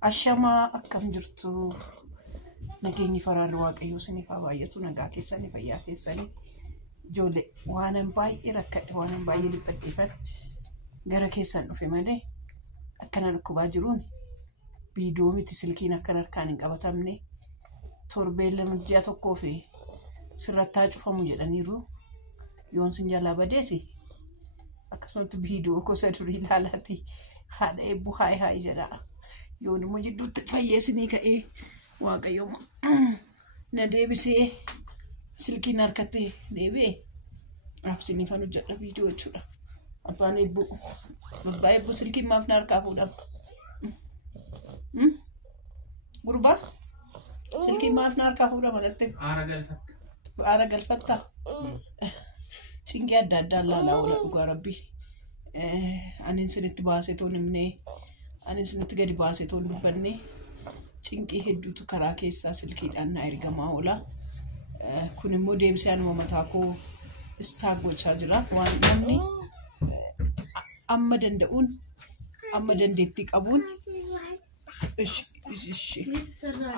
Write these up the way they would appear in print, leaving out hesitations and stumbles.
Ashamaa akkam jirtu nageenyi faraan waaqayyoo isiniif haa baay'atu nagaa keessanii fayyaa keessanii ijoollee waanan baay'ee rakkadhe waanan baay'ee dhiphadheefan gara keessan dhufe malee akkana dhukkubaa jiruun viidiyoo miti silkiin akkan harkaan hin qabatamne torbee lama ji'a tokkoo fi sirrattaa cufamu jedhaniiru yoon sin jalaa badeesi akkasumatti viidiyoo gosa durii ilaalaati haadha eebbu haay jedha yoon immoo jidduutti fayyeessinii ka'ee waaqayyo na deebisee silkiin harkatti deebi'e absiniif anu jedha viidiyoo jechuudha. Abbaan eebbu silkiin maaf na harkaa fuudhama? Gurbaa silkiin maaf na harkaa fuudhama latte? Aara galfatta. Cinqii adda addaan laalaa oola dhugaa rabbii. Anin sinitti baasee toon himnee anin sinitti gadi baasee toon dubbanne cinqii hedduutu karaa keessaa silkiidhaan na ergamaa oola. Kun immoo deebisee anuma mataa koo istaag gochaa jira. Waan namni amma danda'uun amma dandeettii qabuun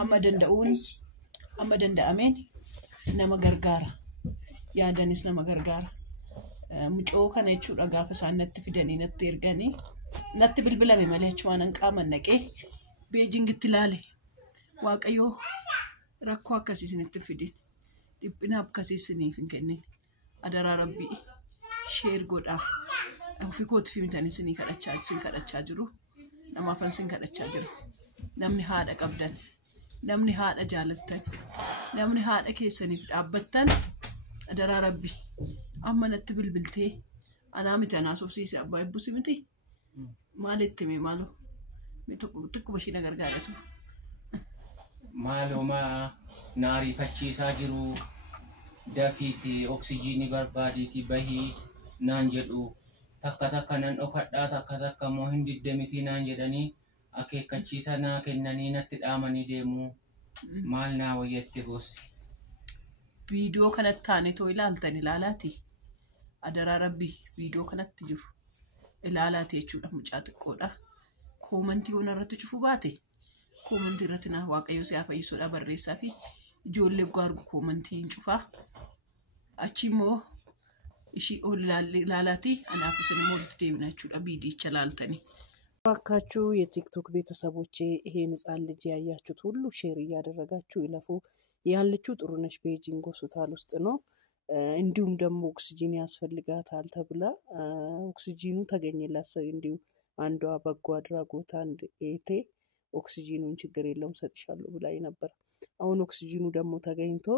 amma danda'uun amma danda'ameen nama gargaara. Yaadanis nama gargaara. Mucoo kana jechuudha gaafa isaan natti fidanii natti erganii natti bilbilame malee jechuun an qaaman naqee beejingitti ilaale waaqayyoo rakkoo akkasii isinitti fidin dhiphina akkasii isiniif hin kennin adaraa rabbii sheer godhaa ofii kootti fiimtanii isinii kadhachaa jiru namaafan isin kadhachaa jiru namni haadha qabdan namni haadha jaalattan namni haadha keessaniif dhaabbattan adaraa rabbii amma natti bilbiltee anaa miti anaa sofsiise abbaa eebbusi miti maalitti mee maaloo tokko bashii na gargaaratu maaloo na ariifachiisaa jiru dafiiti oksijiinii barbaadiiti bahii naan jedhu takka nan dhokadhaa takka moo hin diddamiti naan jedhanii akeekkachiisa naa kennanii natti dhaamanii deemu maal naa wayyatti gossi. Viidiyoo kanatti taane too ilaaltan ilaalaati adaraa rabbii viidiyoo kanatti jiru ilaalaati jechuudha mucaa xiqqoodha. Koomantii waan irratti cufu baate koomantii irratti na waaqayyo si haa fayyisuudha barreessaa fi ijoollee gargu koomantii hin cufaa achi immoo ishii ol ilaalaati anaaf isin immoo walitti deebina jechuudha viidiyicha ilaaltanii. እባካችሁ የቲክቶክ ቤተሰቦቼ ይሄን ህፃን ልጅ ያያችሁት ሁሉ ሼር እያደረጋችሁ ይለፉ። ያለችው ጥሩነሽ ቤጂንግ ሆስፒታል ውስጥ ነው። እንዲሁም ደግሞ ኦክሲጂን ያስፈልጋታል ተብላ ኦክሲጂኑ ተገኘላት። እንዲሁ አንዷ በጎ አድራጎት አንድ ኤቴ ኦክሲጂኑን ችግር የለውም ሰጥሻለሁ ብላኝ ነበር። አሁን ኦክሲጂኑ ደግሞ ተገኝቶ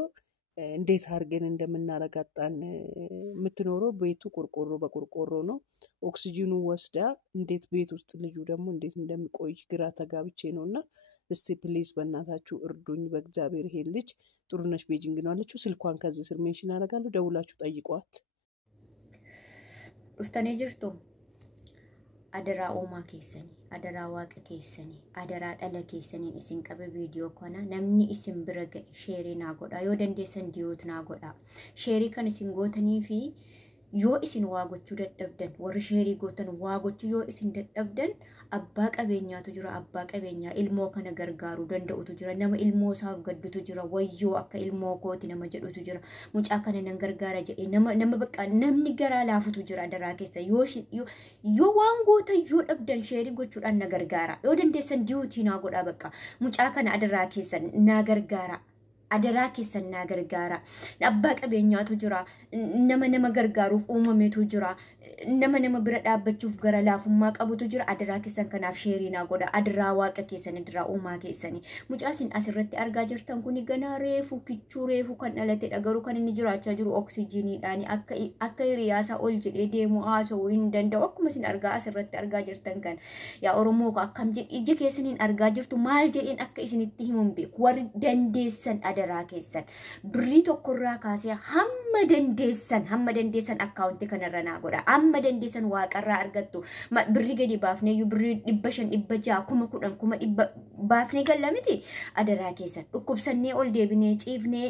እንዴት አርገን እንደምናረጋጣን የምትኖረው ቤቱ ቆርቆሮ በቆርቆሮ ነው። ኦክሲጂኑ ወስዳ እንዴት ቤት ውስጥ ልጁ ደግሞ እንዴት እንደሚቆይ ግራ ተጋብቼ ነውና እስቲ ፕሊዝ በእናታችሁ እርዱኝ በእግዚአብሔር ይሄን ልጅ ጥሩነሽ ቤጂንግ ነው አለችው። ስልኳን ከዚህ ስር ሜንሽን አደርጋለሁ ደውላችሁ ጠይቋት። ኡፍታኔ ጅርቶ አደራ ኦማ ኬሰኒ አደራ ዋቀ ኬሰኒ አደራ ዳለ ኬሰኒ ኢሲን ቀበ ቪዲዮ ኮና ነምኒ ኢሲን ብረገ ሼሪ ናጎዳ ዮ ደንዴሰን ዲዮት ናጎዳ ሼሪ ከን ኢሲን ጎተኒ ፊ yoo isin waa gochuu dadhabdan warri sheerii gootan waa gochuu yoo isin dadhabdan abbaa qabeenyaatu jira abbaa qabeenyaa ilmoo kana gargaaruu danda'utu jira nama ilmoo isaaf gaddutu jira wayyoo akka ilmoo kooti nama jedhutu jira mucaa kana nan gargaara jedhee nama bakka namni garaa laafutu jira daraa keessa yoo waan gootan yoo dhabdan sheerii gochuudhaan na gargaara yoo dandeessan diyuutii naa godhaa bakka mucaa kana adaraa keessa na gargaara. Adaraa keessan naa gargaara abbaa qabeenyaatu jira nama gargaaruuf uumameetu jira nama bira dhaabbachuuf gara laafummaa qabutu jira adaraa keessan kanaaf sheerii naa godha adaraa waaqa keessan adaraa uumaa keessanii mucaasin asirratti argaa jirtan kuni ganaa reefu kichuu reefu kan dhalatedha garuu kan inni jiraachaa jiru oksijiiniidhaan akka hiriyaasaa ol jedhee deemu haasa'uu hin danda'u akkuma isin argaa asirratti argaa jirtan kan yaa oromoo akkam jedhi ija keessaniin argaa jirtu maal jedheen akka isinitti himuun beeku warri dandeessan adaraa keessan birrii tokkorraa kaasee hamma dandeessan akkaawuntii kanarra naa godha hamma dandeessan waaqarraa argattu birrii gadi baafnee iyyuu birrii 500 600 10,000 10,000 baafnee galla miti adaraa keessan dhukkubsannee ol deebinee ciifnee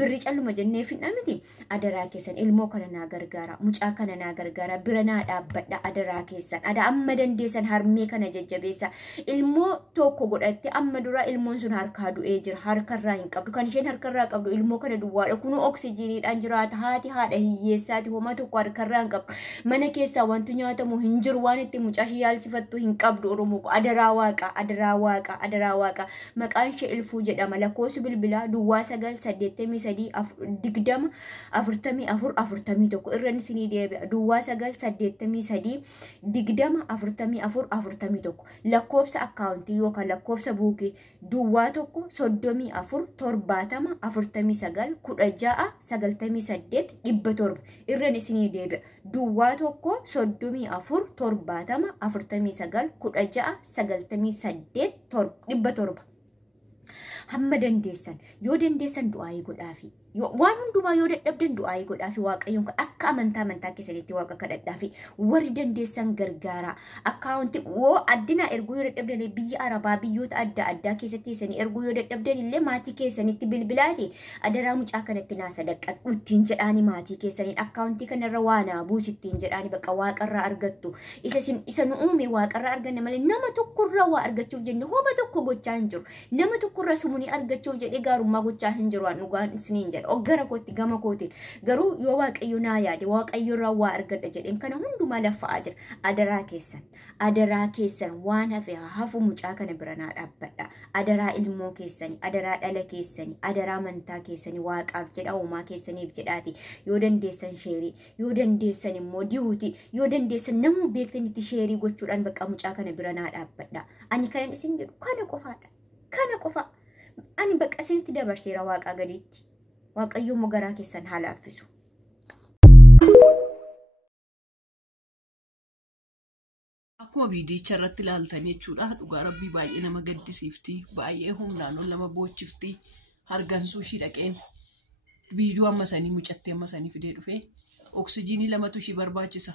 birrii calluma jennee fidna miti adaraa keessan ilmoo kana naa gargaara mucaa kana naa gargaara bira naa dhaabbadha adaraa keessan ada amma dandeessan harmee kana jajjabeessa ilmoo tokko godhatte amma dura ilmoon sun harkaa du'ee jira harkarraa hin qabdu kan isheen harkarraa qabdu ilmoo kana duwwaadha kunu oksijiiniidhaan jiraata haati haadha hiyyeessaati homaa tokko harkarraa hin qabdu mana keessaa wanti nyaatamu hin jiru waan itti mucaa ishee yaalchifattu hin qabdu oromoo adaraa waaqa maqaan ishee ilfuu jedhama lakkoofsi bilbilaa duwwaa 983 20 irra isinii deebi'a duwwaa 983 20 44 lakkoofsa akkaawuntii yookaan lakkoofsa buukii duwwaa 1 34 70 49 16 98 irra isinii deebi'a duwwaa 1 34 70 49 16 98 hamma dandeessan yoo dandeessan du'aa godhaafi waan hundumaa yoo dadhabdan du'aa godhaafi waaqayyoon akka amantaa keessanitti waaqa kadhadhaafi warri dandeessan gargaara akkaawuntii woo addina erguu yoo dadhabdan biyya arabaa biyyoota adda keessatti keessanii erguu yoo dadhabdan illee maatii keessanitti bilbilaati adaraa mucaa kanatti naa sadaqadhu ittiin jedhaani maatii keessaniin akkaawuntii kanarra waanaa buusittiin jedhaani baqa waaqarraa argattu isa nu uume waaqarraa arganne malee nama tokkorraa waa argachuuf jenne hoba tokko gochaa hin jiru nama tokkorraa sumuni argachuuf jedhee gaarummaa gochaa hin jiru waan dhugaan isiniin jedha oggara kootti gama kootiin garuu yoo waaqayyo naa yaade waaqayyorraa waa argadha jedheen kana hundumaa laffa'aa jira adaraa keessan waan hafu mucaa kana bira naa dhaabbadha adaraa ilmoo keessanii adaraa dhala keessanii adaraa amantaa keessanii waaqaaf jedha uumaa keessaniif jedhaati yoo dandeessan sheerii yoo dandeessan immoo dihuuti yoo dandeessan namuu beektanitti sheerii gochuudhaan baqa mucaa kana bira naa dhaabbadha ani kanan isin jedhu kana qofa ani baqa isinitti dabarseera waaqaa gadiitti waaqayyo mogaraa keessan haala affisu akkuma viidiyicha irratti ilaaltan jechuudha dhugaa rabbii baay'ee nama gaddisiifti baay'ee humnaan ol nama boochifti hargansuu ishii dhaqeen viidiyoo amma sanii mucattee amma sanii fidee dhufe oksijiinii 2tu ishii barbaachisa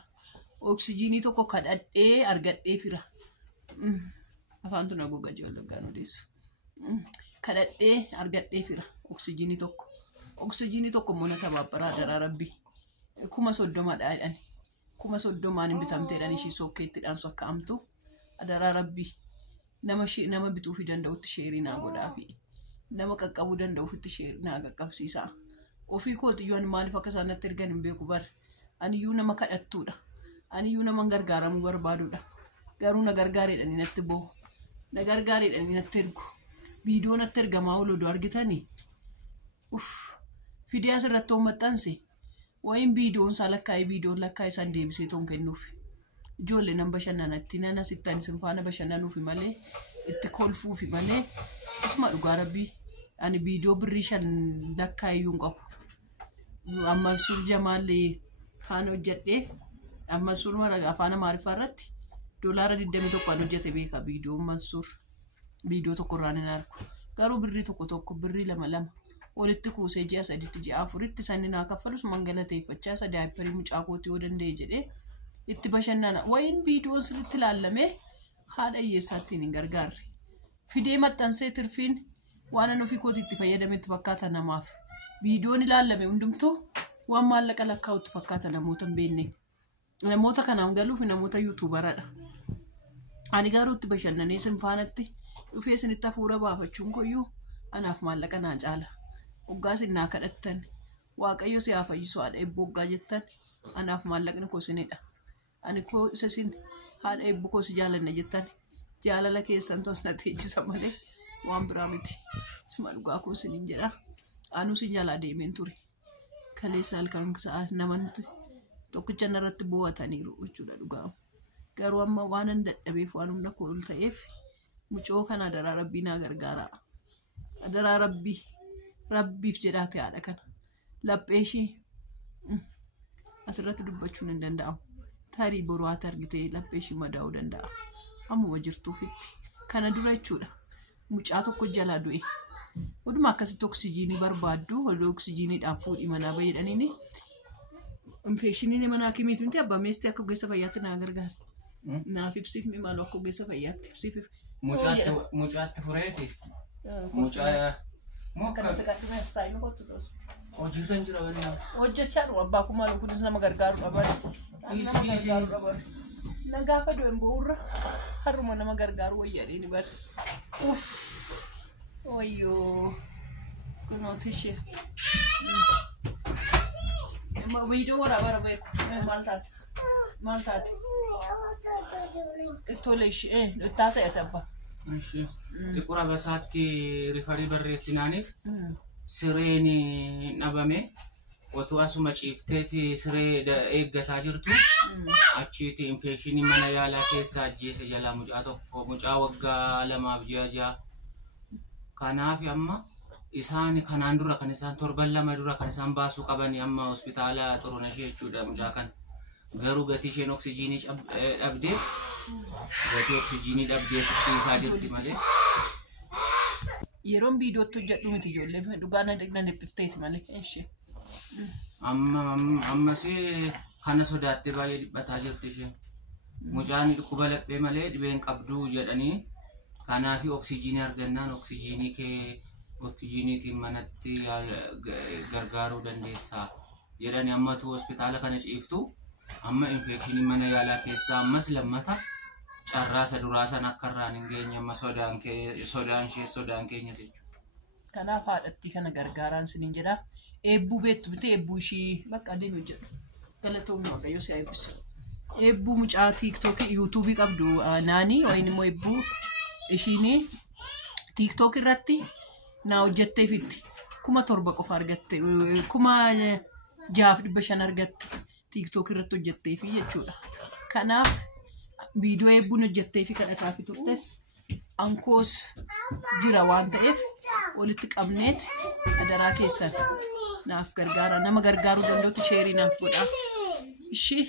oksijiinii tokko kadhadhee argadhee fira afaantu na goga jaalladhaan odeessu kadhadhee argadhee fira oksijiinii tokko mona tabaabbaraa adaraa rabbii 30 dhaadhan 30 hin bitamteedhaan ishii sokkeettiidhaan akka amtu adaraa rabbii nama bituuf danda'utti sheerii naa godhaafi nama qaqqabuu danda'utti sheerii naa qaqqabsiisaa ofii kootiyyuu ani maaliif akka isaanitti ergan hin beeku bar aniyyuu nama kadhattuudha aniyyuu nama gargaaramuu barbaaduudha garuu na gargaareedhaan natti boo'u na gargaareedhaan natti ergu viidiyoo natti ergamaa olodoo argitanii fidiyaas irratti maxxanse wayin viidiyoon isaa viidiyoon lakkaa'ee isaan deebisee toon kennuuf ijoollee nan bashannanatti nan asittaan isin faana bashannanuufi malee itti kolfuufi malee isuma dhugaa rabbii ani viidiyoo birrii 5 lakkaa'eyyuu hin qabu amma suur jamaallee faana hojjedhee amma suur afaan amaariffaa irratti $21 an hojjete beeka viidiyoo mansuur viidiyoo tokkorraan hin argu garuu birrii tokko birrii 2 walitti kuusee ji'a 3 ji'a 4 sanni naa kaffalus mangalateeffachaa isa daayipparii mucaa kootii yoo danda'e jedhee itti bashannana wayin viidiyoon sirriitti ilaallamee haadha hiyyeessaattiin hin gargaarre fidee maxxansee tirfiin waan an ofii kootii itti fayyadametti fakkaata namaaf viidiyoon ilaallame hundumtuu waan maallaqa lakkaa'utti fakkaata namoota hin beekne namoota kanaan galuuf namoota yuutuubaradha ani garuu itti bashannanee sin faanatti dhufee sinitti hafuura baafachuun koyyuu anaaf maallaqa naa caala Oggaas innaa kadhattan waaqayyo si haa fayyisu haadha eebboo oggaa jettan anaaf maallaqni koo sinidha ani koo isa sin haadha eebboo koo si jaalanna jettan jaalala keessan tos na teechisa malee waan biraa miti isuma dhugaa koo sinin jedha anu si jalaa deemeen ture kaleessa halkan sa'a namanti tokkicha narratti boo'ataniiru jechuudha dhugaa garuu amma waan an dadhabeef waan hunda koo ol ta'eef mucoo kana adaraa rabbii naa gargaara adaraa rabbiif jedhaate haadha kana laphee ishii asirratti dubbachuun hin danda'amu tarii boruu haa argitee laphee ishii madaa'uu danda'a ammuma jirtuufitti kana dura jechuudha mucaa tokko jalaa du'e Walumaa akkasitti oksijiinii barbaaddu holoo oksijiiniidhaan fuudhi manaa bayyadhaniini infeeshiniin manaa kimiitu miti abbaa meestii akka ogeessa fayyaatti naa gargaara. Naaf ibsiifni maal akka ogeessa fayyaatti ibsiif. Mucaatti fureeti. Mucaa Kana sakatti staayilu kottu tos. hojii kan jira wanna. Hojjechaa dhuma abbaa kumaa kunis nama gargaaru dhaban. Na gaafa du'en bu'uura harruma nama gargaaru wayyaadhee ni bara. Uff wayyoo kunooti ishee. Viidiyoo waraabara beeku maal taate tole ishee taasisa abbaa. Xiqqura basaatti rifarii barreessinaaniif sireen dhabame otoo asuma ciifteeti siree eeggataa jirtu achiiti infekshinii mana yaalaa keessa ajjeese jalaa mucaa tokko mucaa waggaa 2.6 kanaaf amma isaan kanaan dura kan isaan 7 dura kan isaan baasuu qabanii amma hospitaala Xurunashee jechuudha mucaa kan garuu gatii isheen oksijiinii dhabdeef gatii oksijiinii dhabdeef ciisaa jirti malee. Yeroon viidiyootti hojjedhu miti ijoollee dhugaan dhiphisteeti malee. Ammas kana sodaattee baay'ee dhiphataa jirti isheen. Mucaan dhukkuba laphee malee dhibeen qabduu jedhanii kanaaf oksijiinii argannaan oksijiiniitiin manatti gargaaruu dandeessaa jedhanii ammatu hospitaala kana ciiftu amma infekshinii mana yaalaa keessaa ammas lammata carraasa duraasan akka irraan hin geenye amma sodaan keenya jechuudha. Kanaaf haadhatti kana gargaaraan siniin jedha. Eebbuu beektu miti eebbuu ishii bakka adeemu jedhu galatoomni waaqayyoo si eebbisu. Eebbuu mucaa tiiktookii yuutuubii qabdu naanii wayin immoo eebbuu ishiin tiiktookii irratti naa hojjettee fitti 7,000 qofa argatte 6,500 argatte tiiktookii irratti hojjettee fi jechuudha. Kanaaf viidiyoo eebbuun hojjettee fi kadhataa fi turtes ankoos jira waan ta'eef walitti qabneet adaraa keessan naaf gargaara nama gargaaruu danda'utti sheerii naaf godhaa. Ishee